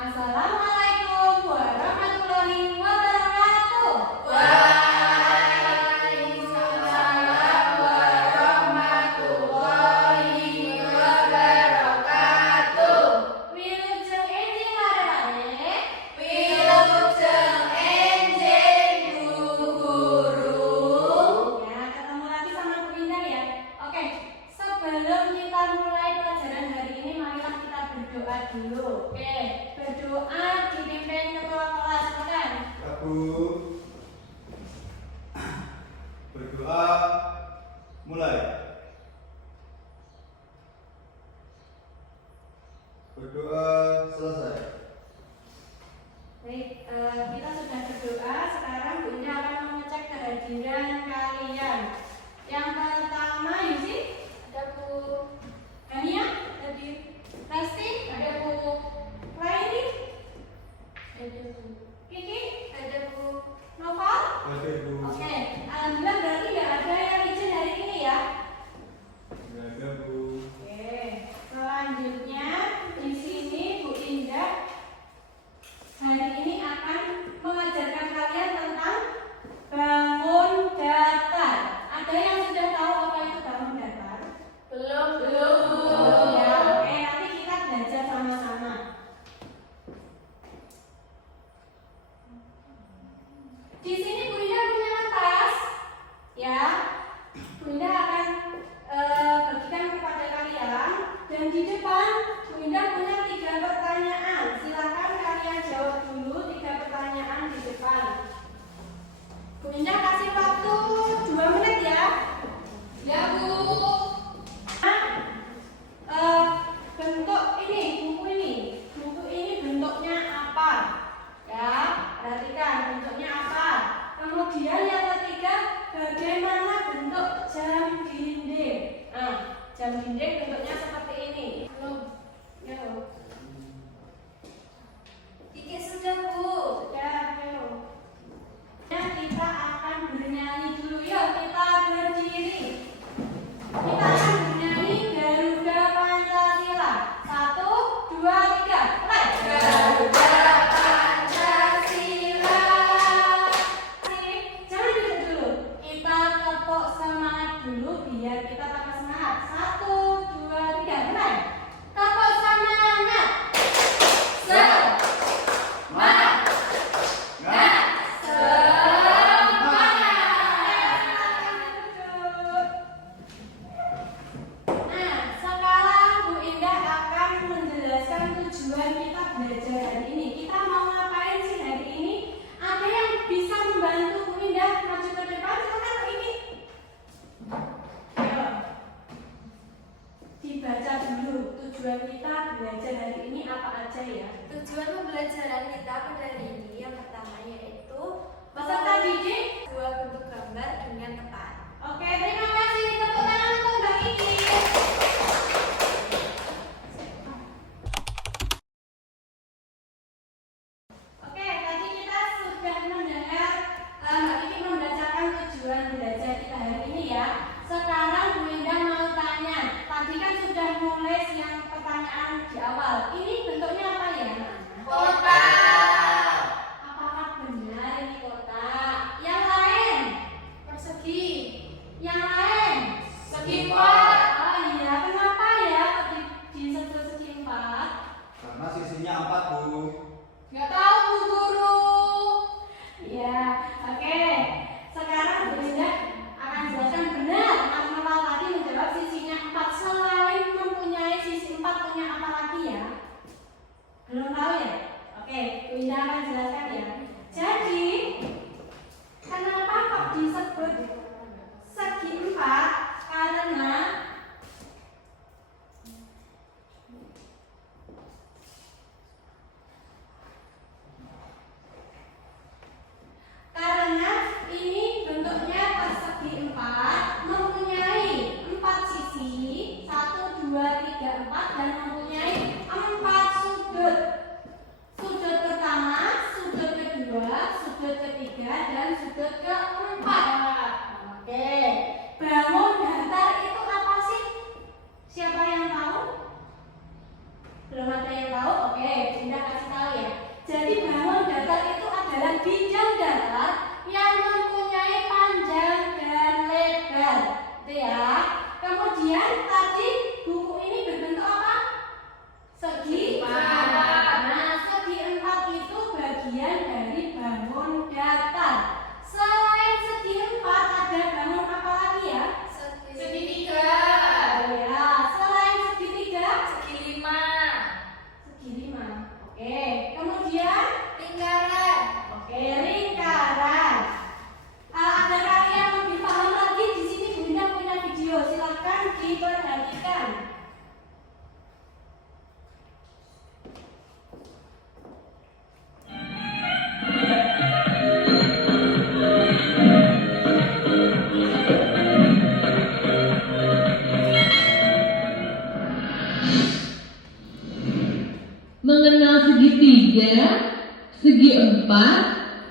Assalamualaikum warahmatullahi wabarakatuh. Waalaikumsalam warahmatullahi wabarakatuh. Wilujeng enjing ngarane. Wilujeng enjing Bu Guru. Ya, ketemu lagi sama Bu Indah ya. Oke, sebelum kita mulai pelajaran hari ini, marilah kita berdoa dulu. Oke, berdoa dipimpin ketua kelas, silakan. Ya, Bu. Berdoa mulai. Berdoa selesai. Baik, kita sudah berdoa. Sekarang Bu Indah akan mengecek kehadiran kalian. Yang pertama, Yusi, ada Bu Hania, hadir. Rasti, ada Bu Raini, ada Bu Kiki, ada Bu Noval. Hadir, Bu. Oke, alhamdulillah berarti nggak ada yang izin hari ini ya. Nggak ada, Bu. Oke, selanjutnya di sini Bu Indah hari ini akan mengajarkan kalian tentang bangun datar. Ada yang sudah tahu apa itu bangun datar? Belum. Ya, oke, nanti kita belajar sama-sama. Di sini Bu Indah punya kertas, ya. Bu Indah akan bagikan kepada kalian, dan di depan Bu Indah punya 3 pertanyaan. Silakan kalian jawab dulu 3 pertanyaan di depan. Bu Indah kasih waktu 2 menit ya. Ya, Bu. Bentuk buku ini bentuknya apa? Ya, perhatikan bentuknya apa. Kemudian yang ketiga, bagaimana bentuk jam dinding? Nah, jam dinding bentuknya seperti ini. Belum? Ya, Kiki sudah, Bu. sudah, ayo. Ya, kita akan bernyanyi dulu. Yuk, kita berdiri. Kita akan bernyanyi Garuda Pancasila. 1, 2, 3, mulai. Garuda Pancasila. Jangan duduk dulu. Kita tepuk semangat dulu biar kita tambah semangat. 1, 2, 3, mulai. Tepuk semangat. Semangat.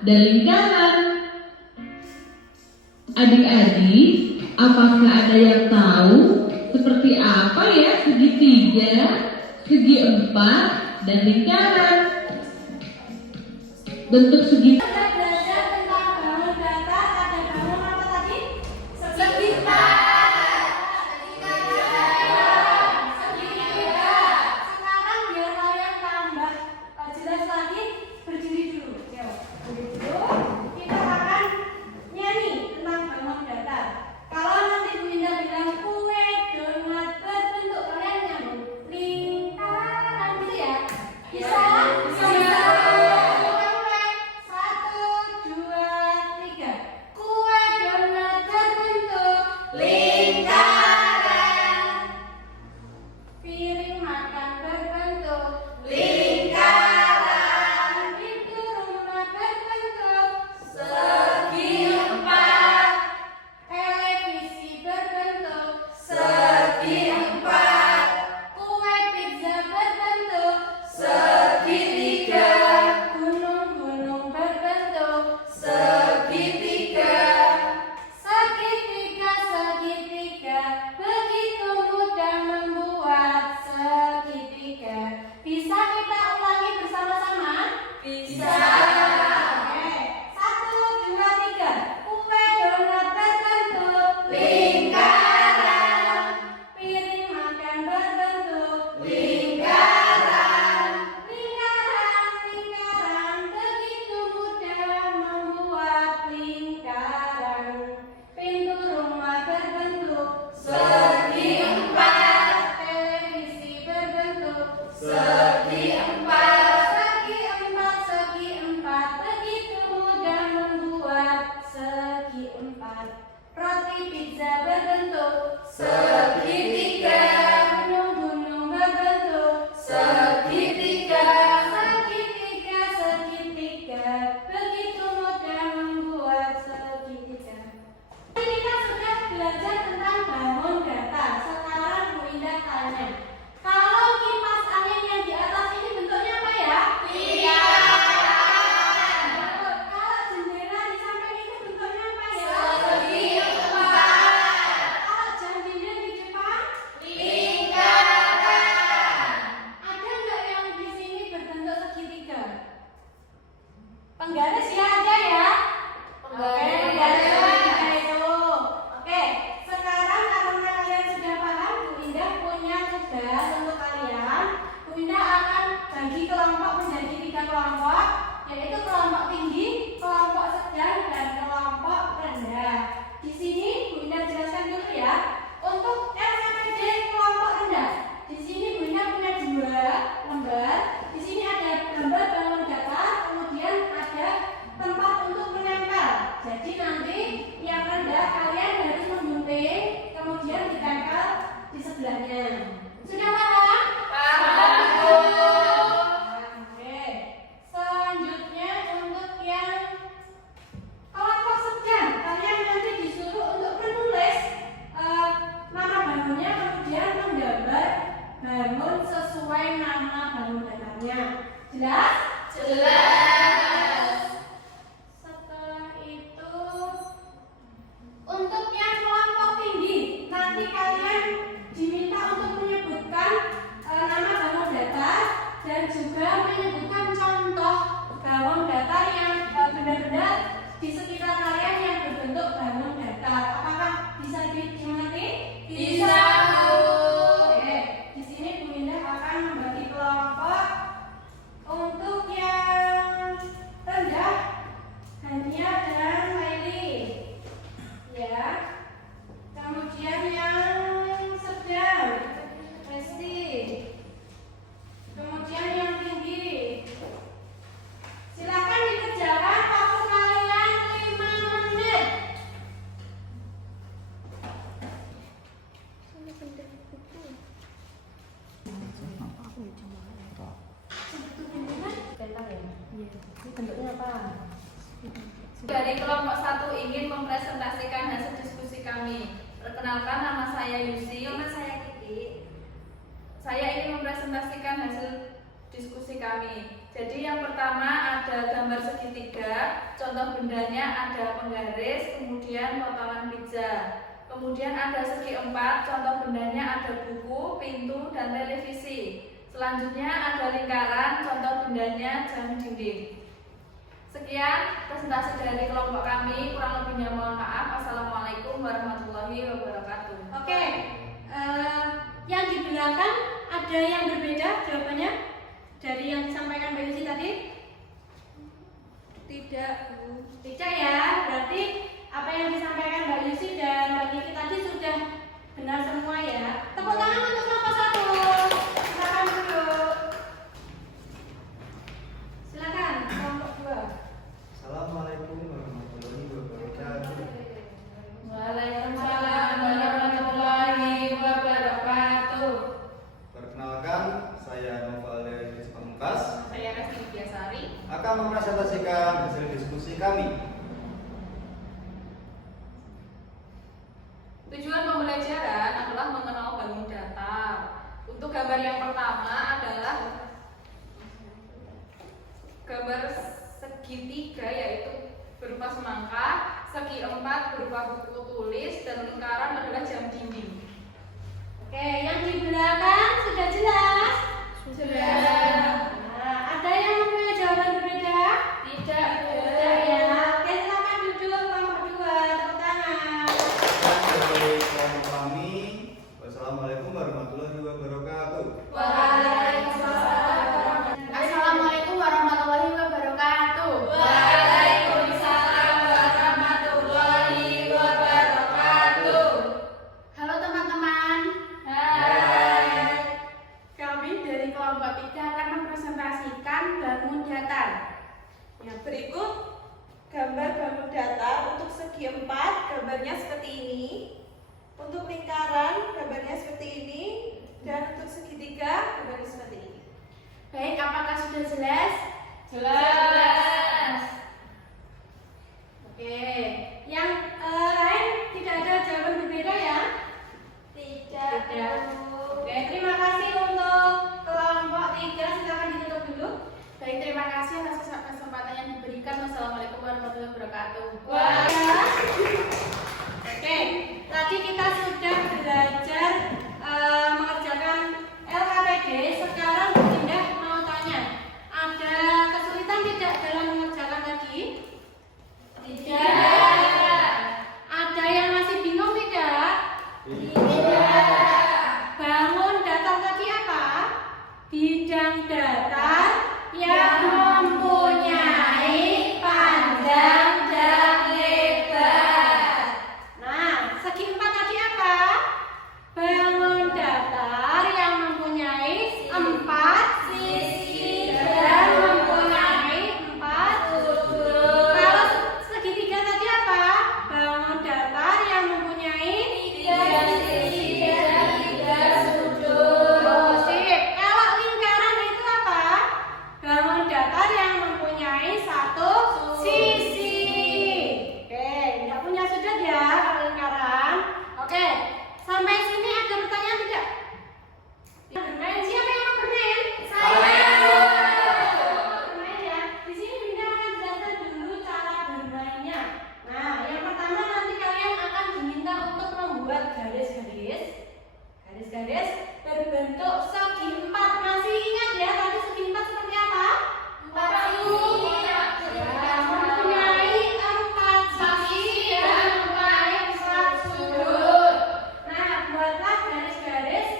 dan lingkaran. Adik-adik, apakah ada yang tahu seperti apa ya segitiga, segi empat, dan lingkaran? Bentuk segitiga. Kita belajar tentang bangun datar, ada bangun apa tadi? Segitiga. Sekarang biar kalian tambah jelas lagi, berdiri dulu. Yuk, berdiri dulu. Kita akan nyanyi tentang bangun datar. Kalau nanti Bu Indah bilang kue donat berbentuk, kalian nyambung lingkaran gitu ya? Bisa? Bisa. Satu, dua, tiga. Kue donat berbentuk Lingkaran. piring makan berbentuk Lingkaran. pintu rumah berbentuk Segi empat. televisi berbentuk Segi empat. kue pizza berbentuk Segitiga. gunung-gunung berbentuk Segitiga. segitiga segitiga begitu mudah membuat segitiga. Bisa kita ulangi bersama-sama? Bisa. Oke, satu, dua, tiga. Kue donat berbentuk Lingkaran. piring makan berbentuk Lingkaran. lingkaran begitu mudah membuat lingkaran. Pintu rumah berbentuk Segi empat. televisi berbentuk Segi empat. segi empat begitu mudah membuat segi empat. Roti pizza berbentuk Segitiga. gunung-gunung berbentuk Segitiga. segitiga begitu mudah membuat segitiga. Kita sudah belajar tentang bangun datar. Sekarang Bu Indah tanya, kalau kipas angin yang di atas ini bentuknya apa ya? Kalau jendela di samping itu bentuknya apa ya? Segi empat. Kalau jam dinding di depan, Lingkaran. ada nggak yang di sini berbentuk segitiga? Penggaris ya ada ya? Oke, penggaris segitiga itu. Oke, sekarang karena kalian sudah paham, Bu Indah punya tugas untuk kalian. Bu Indah akan bagi kelompok menjadi 3 kelompok, yaitu kelompok tinggi, kelompok sedang, dan kelompok rendah. Di sini Bu Indah jelaskan dulu ya. Untuk LKPD kelompok rendah, di sini Bu Indah punya 2 lembar. Di sini ada gambar bangun datar, kemudian ada tempat untuk menempel. Jadi nanti yang rendah kalian harus menggunting, kemudian ditempel di sebelahnya. Sudah paham? Paham, Bu. Oke. Selanjutnya untuk yang kelompok sedang, kalian nanti disuruh untuk menulis nama bangunnya, kemudian menggambar bangun sesuai nama bangun datarnya. Jelas? Jelas. Setelah itu untuk yang kelompok tinggi, nanti kalian diminta untuk menyebutkan nama bangun datar dan juga menyebutkan contoh bangun datar yang benar-benar di sekitar kalian yang berbentuk bangun datar. Apakah bisa dimengerti? Bisa, Bu. Oke, di sini Bu Indah akan membagi kelompok. Untuk yang rendah, Hania dan Laili, ya. Kemudian yang sedang, Resti. Kemudian yang tinggi. Silakan dikerjakan, waktu kalian 5 menit. Bentuknya apa? Dari kelompok 1 ingin mempresentasikan hasil diskusi kami. Perkenalkan, nama saya Yusi. Nama saya Kiki. Saya ingin mempresentasikan hasil diskusi kami. Jadi yang pertama ada gambar segitiga, contoh bendanya ada penggaris, kemudian potongan pizza. Kemudian ada segi empat, contoh bendanya ada buku, pintu, dan televisi. Selanjutnya ada lingkaran, contoh bendanya jam dinding. Sekian presentasi dari kelompok kami, kurang lebihnya mohon maaf. Assalamualaikum warahmatullahi wabarakatuh. Oke, yang di belakang ada yang berbeda jawabannya dari yang disampaikan Mbak Yusi tadi? Tidak, Bu. Tidak ya, berarti apa yang disampaikan Mbak Yusi dan Mbak Niki tadi sudah benar semua ya. Tepuk tangan untuk kelompok satu. Silakan duduk. Silakan kelompok dua. Assalamualaikum warahmatullahi wabarakatuh. Waalaikumsalam warahmatullahi wabarakatuh. Perkenalkan, saya Noval Pamungkas Saya Resti Biasari. akan mempresentasikan hasil diskusi kami. Tujuan pembelajaran adalah mengenal bangun datar. Untuk gambar yang pertama adalah gambar segitiga, yaitu berupa semangka, segi empat berupa buku tulis, dan lingkaran adalah jam dinding. Oke, yang di belakang sudah jelas? Sudah. Nah, ada yang mempunyai jawaban berbeda? Tidak. Tidak ya. Oke, silakan duduk kelompok dua. Tepuk tangan. Dari kelompok kami, wassalamualaikum warahmatullahi wabarakatuh. Assalamualaikum warahmatullahi wabarakatuh. Waalaikumsalam warahmatullahi wabarakatuh. Halo teman-teman. Hai. Kami dari kelompok 3 akan mempresentasikan bangun datar. Ya, berikut gambar bangun datar. Untuk segi empat, gambarnya seperti ini. Untuk lingkaran, gambarnya seperti ini. Dan untuk segitiga, gambarnya seperti ini. Baik, apakah sudah jelas? Jelas. Oke, yang lain tidak ada jawaban berbeda ya? Tidak. Oke, terima kasih untuk kelompok 3. Silakan ditutup dulu. Baik, terima kasih atas kesempatan yang diberikan. Wassalamualaikum warahmatullahi wabarakatuh. Oke, tadi kita sudah belajar mengerjakan LKPD. Sekarang Bu Dinda mau tanya, ada kesulitan tidak dalam mengerjakan tadi? Tidak. Ada yang masih bingung tidak? Bangun datar tadi apa? Bidang datar yang mempunyai panjang dan lebar. Nah, segi empat tadi apa? Bangun datar yang mempunyai 4 sisi dan mempunyai 4 sudut. Kalau segitiga tadi apa? Bangun datar yang mempunyai 3 sisi dan 3 sudut. Oh, sip. Kalau lingkaran itu apa? Bangun datar yang mempunyai 1 sisi. Oke, nggak punya sudut ya kalau lingkaran. Oke, sampai sini ada pertanyaan tidak? Bermain, siapa yang mau bermain? Saya. Bermain ya. Di sini Dinda akan jelaskan dulu cara bermainnya. Nah, yang pertama nanti kalian akan diminta untuk membuat garis-garis berbentuk segi empat. Masih ingat ya tadi segi empat seperti apa? 4 sisi. Ya, mempunyai 4 sisi dan mempunyai 4 sudut. Nah, buatlah garis-garis.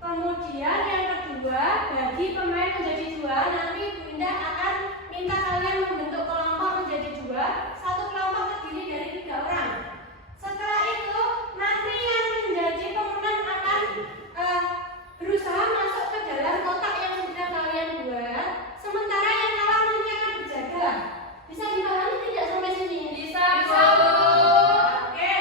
Kemudian yang kedua, bagi pemain menjadi 2. Nanti Bu Indah akan minta kalian membentuk kelompok menjadi 2. Satu kelompok terdiri dari 3 orang. Setelah itu, nanti yang menjadi pemenang akan berusaha masuk ke dalam kotak yang sudah kalian buat. Sementara yang kalah nanti akan berjaga. Bisa dipahami tidak sampai sini? Bisa. Oke.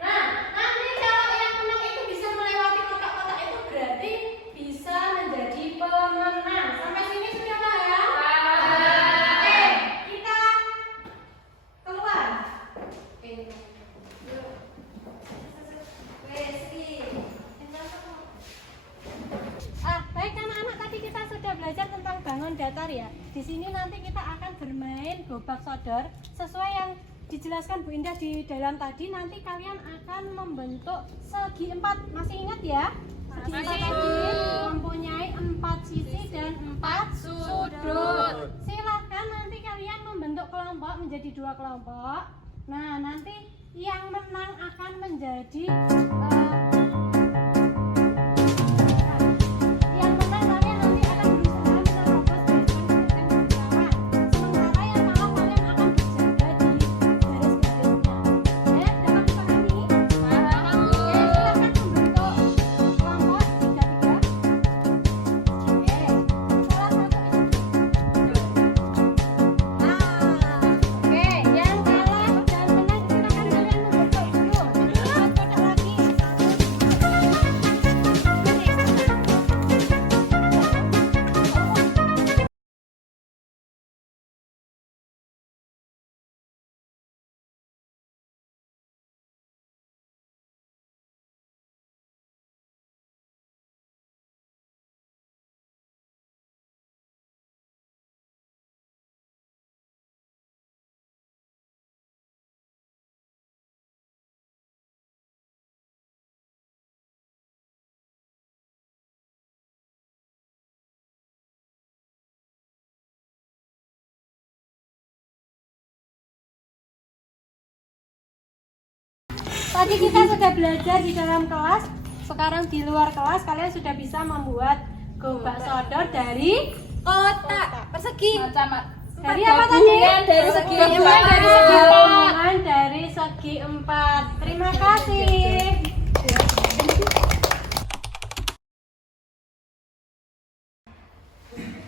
Nah, nanti kalau yang menang itu bisa melewati kotak-kotak itu berarti bisa menjadi pemenang. Sampai sini sudah paham? Oke, kita keluar. Baik anak-anak, tadi kita sudah sudah belajar tentang bangun datar ya. Di sini nanti kita akan bermain gobak sodor sesuai yang dijelaskan Bu Indah di dalam tadi. Nanti kalian akan membentuk segi 4. Masih ingat ya? Segi 4 tadi mempunyai 4 sisi dan 4 sudut. Silakan nanti kalian membentuk kelompok menjadi 2 kelompok. Nah, nanti yang menang akan menjadi yang menang kalian nanti akan berusaha menerobos garis kawan. Sementara yang kalah kalian akan berjaga di garis-garisnya. Ya, dapat dipahami? Silakan membentuk kelompok 3-3. Salah satu Oke, yang kalah dan menang silakan kalian membentuk dulu. Buat kotak lagi. 1, 2. Tadi kita sudah belajar di dalam kelas, sekarang di luar kelas kalian sudah bisa membuat gobak sodor dari kotak persegi. Dari apa tadi? Dari segi Gabungan 4. dari segi gabungan dari segi 4. Terima kasih.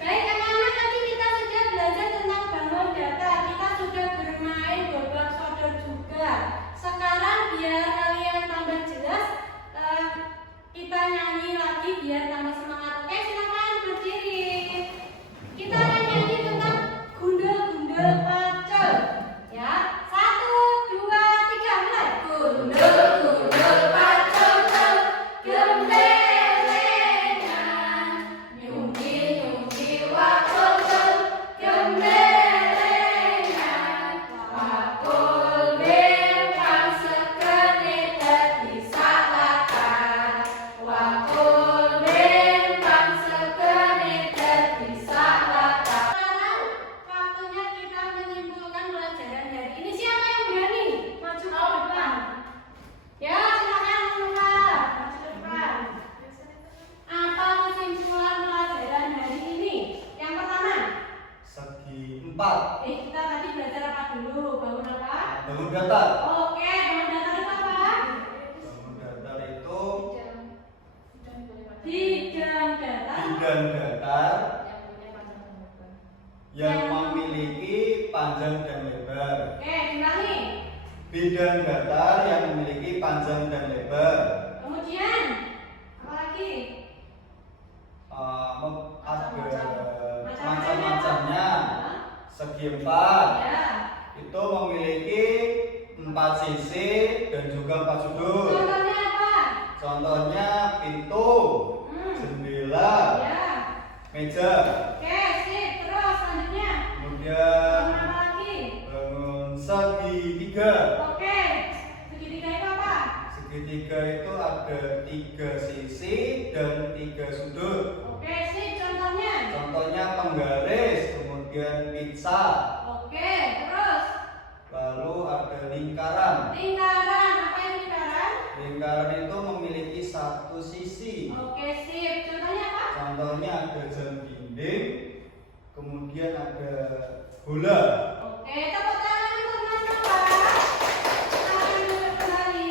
Baik anak-anak, tadi kita sudah belajar tentang bangun datar. Kita sudah bermain gobak sodor juga. Sekarang biar kalian tambah jelas, kita nyanyi lagi biar tambah semangat. Oke, silakan berdiri. Kita akan nyanyi tentang gundul-gundul pacul. Ya, 1, 2, 3, mulai. Gundul-gundul pacul, gembelengan, nyungki-nyungki wakul, gembelengan, wakul bempang sekene dadi salatan, wakul bempang sekene dadi salatan. Sekarang waktunya kita menyimpulkan pelajaran hari ini. Siapa yang berani maju ke depan? Ya, silakan Nova, maju ke depan. Apa kesimpulan pelajaran hari ini? Yang pertama, Segi 4. kita tadi belajar apa dulu? Bangun apa? Bangun datar. Oke, bangun datar itu apa? Bangun datar itu Bidang datar. bidang datar yang memiliki panjang dan lebar. Oke, diulangi. Bidang datar yang memiliki panjang dan lebar. Kemudian, apa lagi? Ada Macam-macamnya. macam-macamnya. Hah? Segi 4 Ya. itu memiliki 4 sisi dan juga 4 sudut. Contohnya apa? Contohnya pintu, jendela, Ya. meja. Oke, sip. Terus selanjutnya. Kemudian Bangun apa lagi? bangun segitiga. Oke. Segitiga itu apa? Segitiga itu ada 3 sisi dan 3 sudut. Oke, sip. Contohnya. Contohnya penggaris, kemudian pizza, Oke, terus. lalu ada lingkaran. Lingkaran. Apa yang lingkaran? Lingkaran itu memiliki 1 sisi. Oke, sip. Contohnya apa? Contohnya ada jam dinding, kemudian ada bola. Oke, tepuk tangan untuk Mas Nova. Silakan duduk kembali.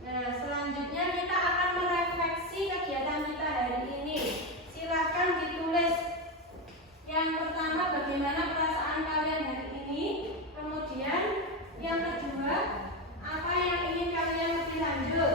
Nah, selanjutnya kita akan merefleksi kegiatan kita hari ini. Silakan ditulis. Yang pertama, bagaimana perasaan kalian hari ini? Kemudian, yang kedua, apa yang ingin kalian lebih lanjut?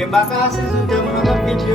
Terima kasih sudah menonton video